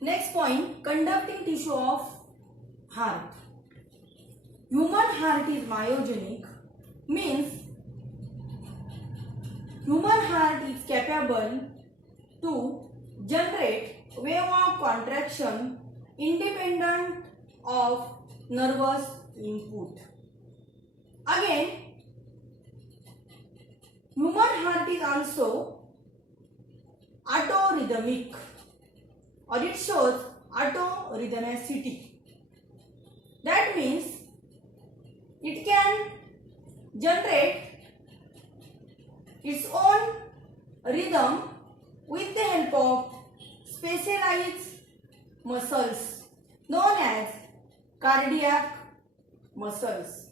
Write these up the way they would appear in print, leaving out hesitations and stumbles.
Next point, conducting tissue of heart. Human heart is myogenic, means human heart is capable to generate wave of contraction independent of nervous input. Again, human heart is also autorhythmic, or it shows autorhythmicity. That means it can generate its own rhythm with the help of specialized muscles known as cardiac muscles.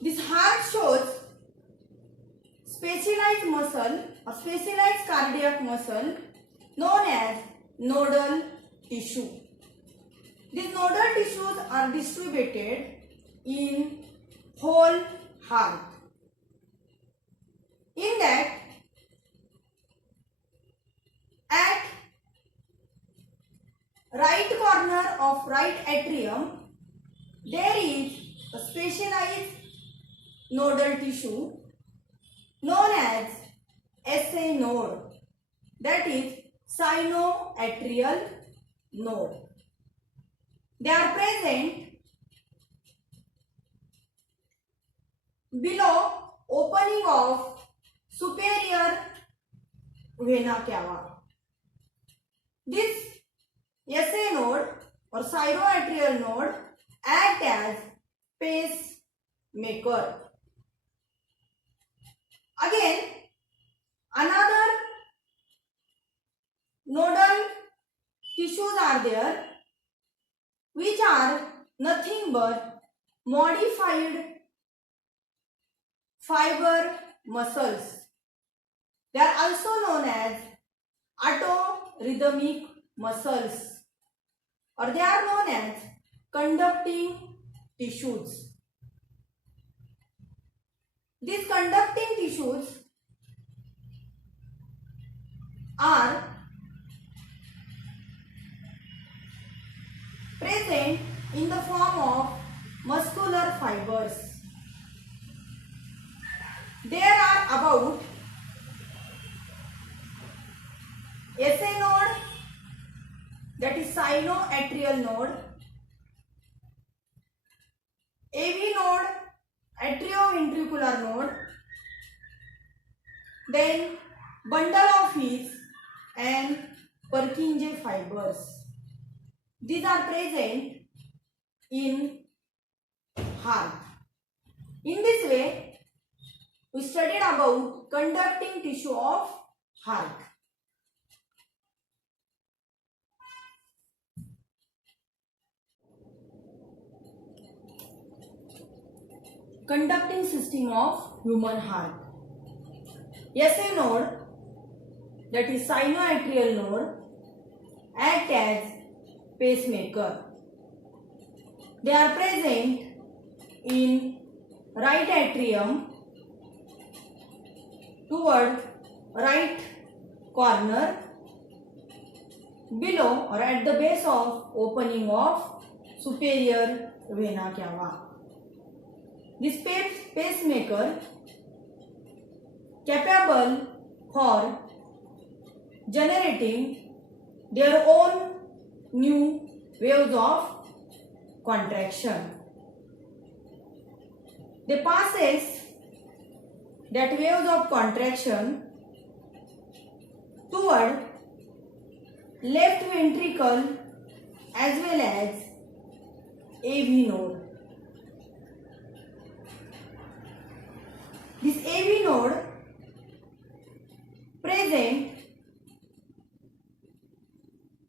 This heart shows specialized muscle or specialized cardiac muscle known as nodal tissue. These nodal tissues are distributed in whole heart. In that, at right corner of right atrium, there is a specialized nodal tissue known as SA node, that is sinoatrial node. They are present below opening of superior vena cava. This SA node or sinoatrial node act as pacemaker. Again, another nodal tissues are there which are nothing but modified fiber muscles. They are also known as autorhythmic muscles, or they are known as conducting tissues. These conducting tissues are present in the form of muscular fibers. There are about SA node, that is sinoatrial node, AV node, atrioventricular node, then bundle of His and Purkinje fibers. These are present in heart. In this way, we studied about conducting tissue of heart. Conducting system of human heart. SA node, that is sinoatrial node, act as pacemaker. They are present in right atrium toward right corner below or at the base of opening of superior vena cava. This pacemaker capable for generating their own new waves of contraction. They passes that waves of contraction toward left ventricle as well as AV node. This AV node present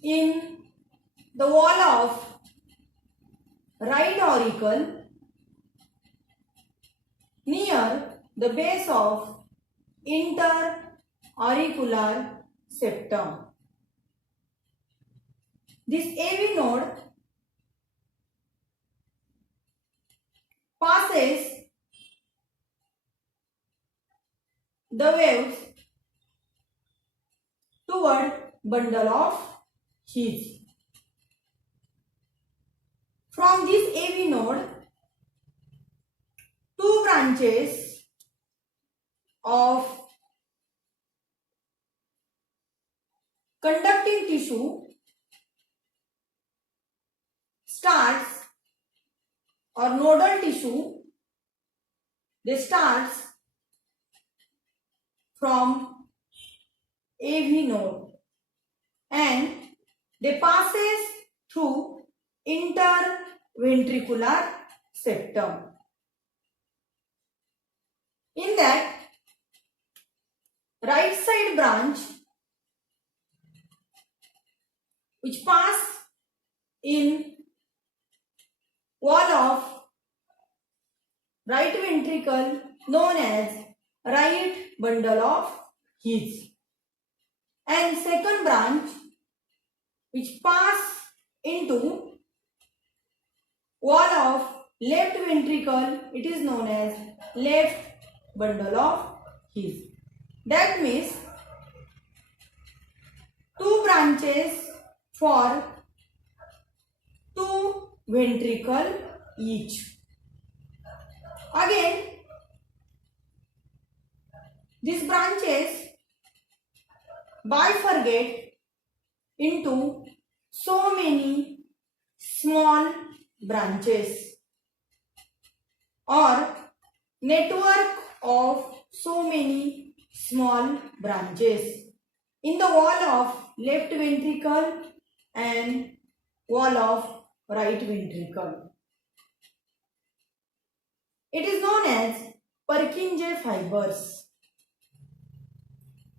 in the wall of right auricle near the base of interauricular septum. This AV node passes the waves toward bundle of His. From this AV node, two branches of conducting tissue starts, or nodal tissue, they starts from AV node and they passes through interventricular septum. In that, right side branch which pass in wall of right ventricle known as right bundle of His, and second branch which pass into wall of left ventricle, it is known as left bundle of His. That means two branches for two ventricle each. Again, these branches bifurcate into so many small branches or network of so many small branches in the wall of left ventricle and wall of right ventricle. It is known as Purkinje fibers.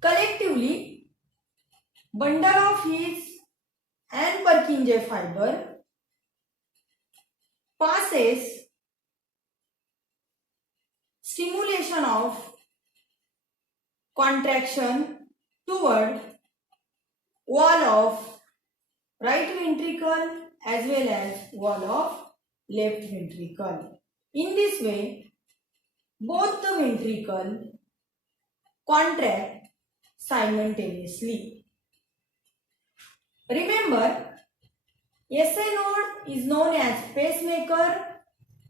Collectively, bundle of His and Purkinje fiber passes stimulation of contraction toward wall of right ventricle as well as wall of left ventricle. In this way, both the ventricle contract simultaneously. Remember, SA node is known as pacemaker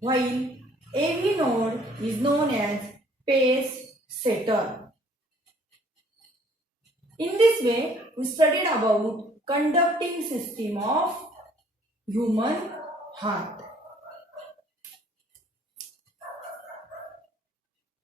while AV node is known as pace setter. In this way, we studied about conducting system of human heart.